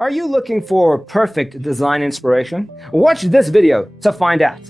Are you looking for perfect design inspiration? Watch this video to find out.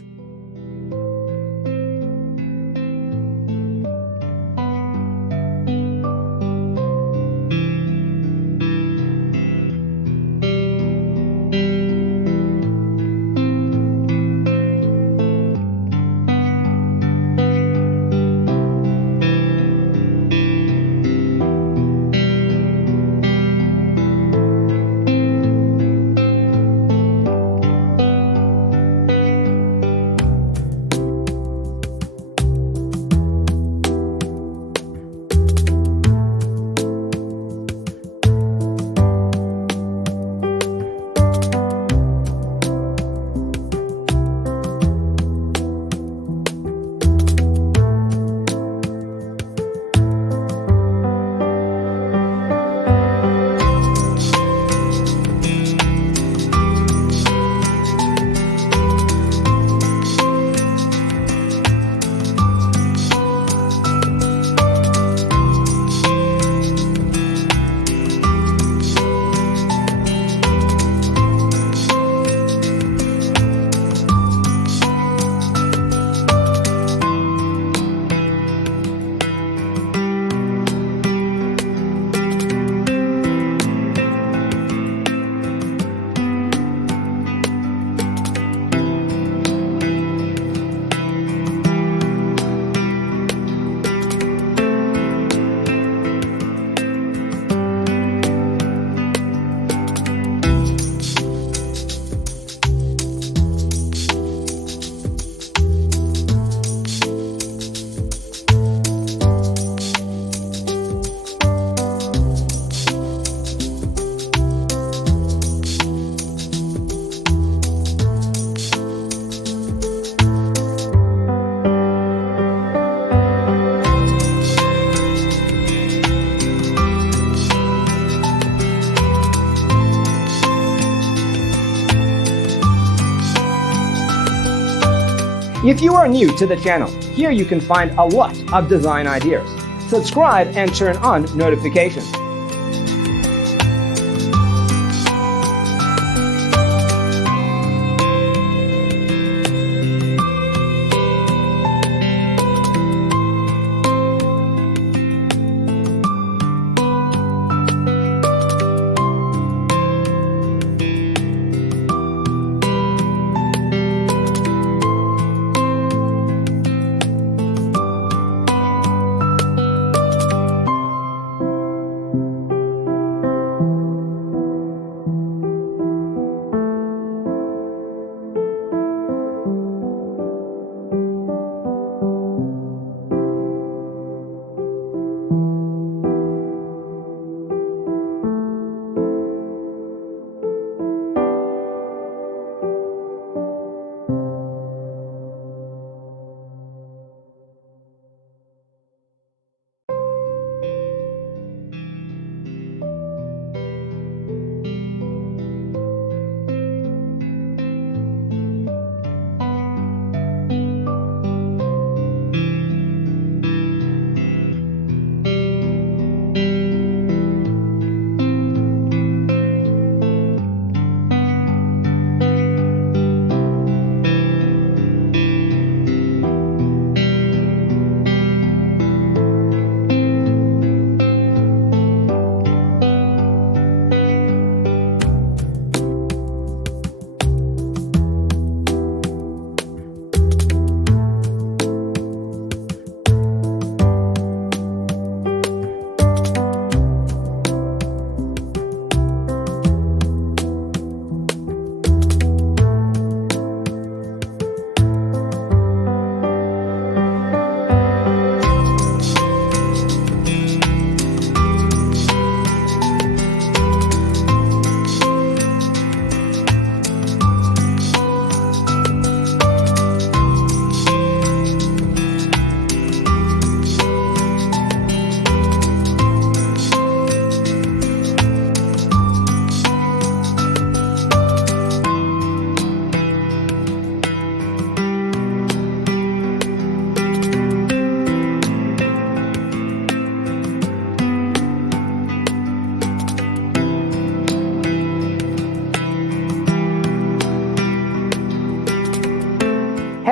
If you are new to the channel, here you can find a lot of design ideas. Subscribe and turn on notifications.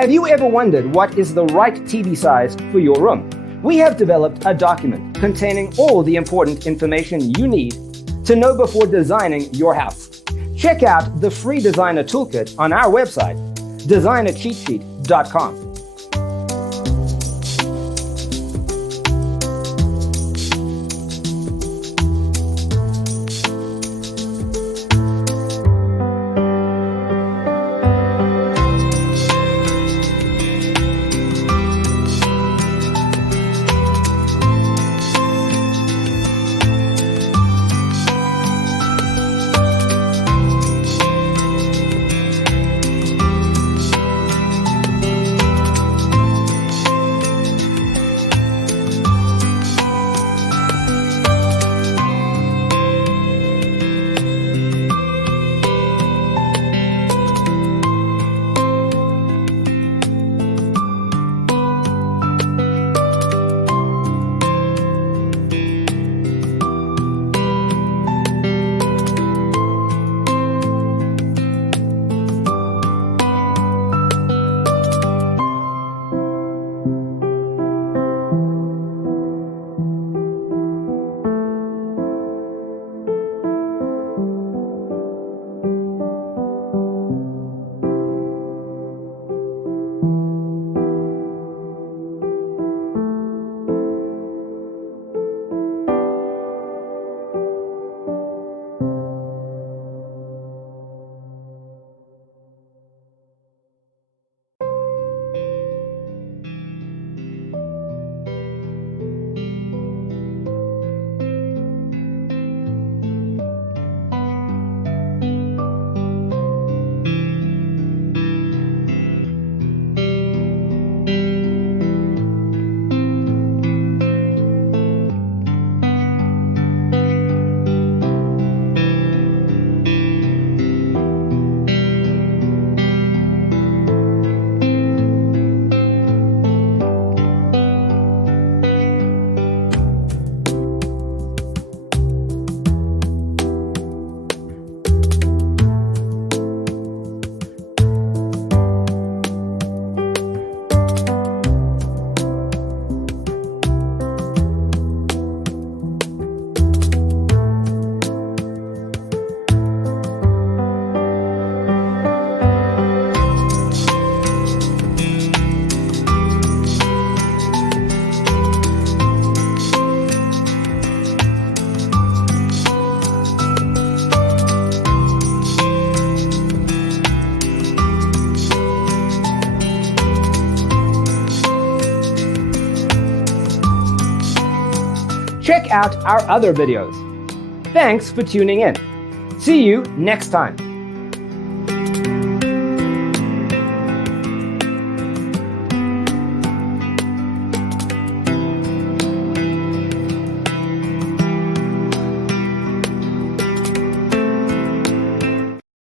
Have you ever wondered what is the right TV size for your room? We have developed a document containing all the important information you need to know before designing your house. Check out the free designer toolkit on our website, designercheatsheet.com. Check out our other videos. Thanks for tuning in. See you next time.